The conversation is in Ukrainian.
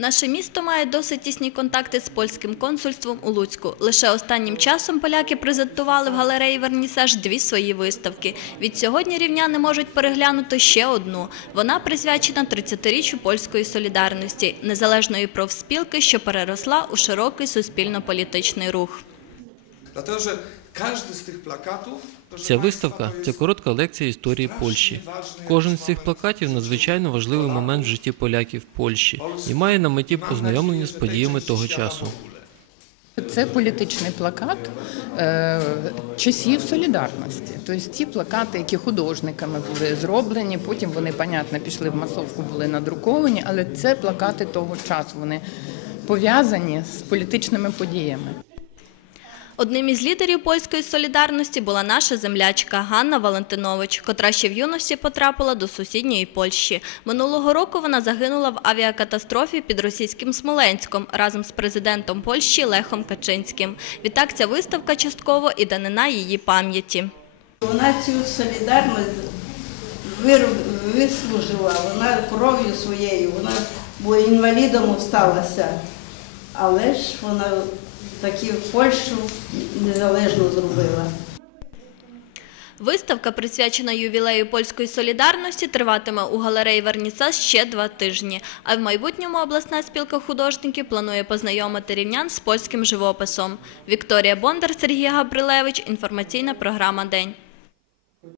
Наше місто має досить тісні контакти з польським консульством у Луцьку. Лише останнім часом поляки презентували в галереї Вернісаж дві свої виставки. Від сьогодні рівняни можуть переглянути ще одну. Вона присвячена 30-річчю польської солідарності, незалежної профспілки, що переросла у широкий суспільно-політичний рух. Ця виставка це коротка лекція історії Польщі. Кожен з цих плакатів надзвичайно важливий момент в житті поляків Польщі і має на меті познайомлення з подіями того часу. Це політичний плакат е, часів солідарності. Тобто ті плакати, які художниками були зроблені, потім вони, понятно, пішли в масовку, були надруковані, але це плакати того часу. Вони пов'язані з політичними подіями. Одним із лідерів польської солідарності була наша землячка Ганна Валентинович, котра ще в юності потрапила до сусідньої Польщі. Минулого року вона загинула в авіакатастрофі під російським Смоленськом разом з президентом Польщі Лехом Качинським. Відтак ця виставка частково і данина її пам'яті. Вона цю солідарність вислужила, вона кров'ю своєю, вона бо інвалідом сталася, але ж вона таки Польщу незалежно зробила. Виставка, присвячена ювілею польської солідарності, триватиме у галереї Верніса ще два тижні. А в майбутньому обласна спілка художників планує познайомити рівнян з польським живописом. Вікторія Бондар, Сергій Габрилевич. Інформаційна програма День.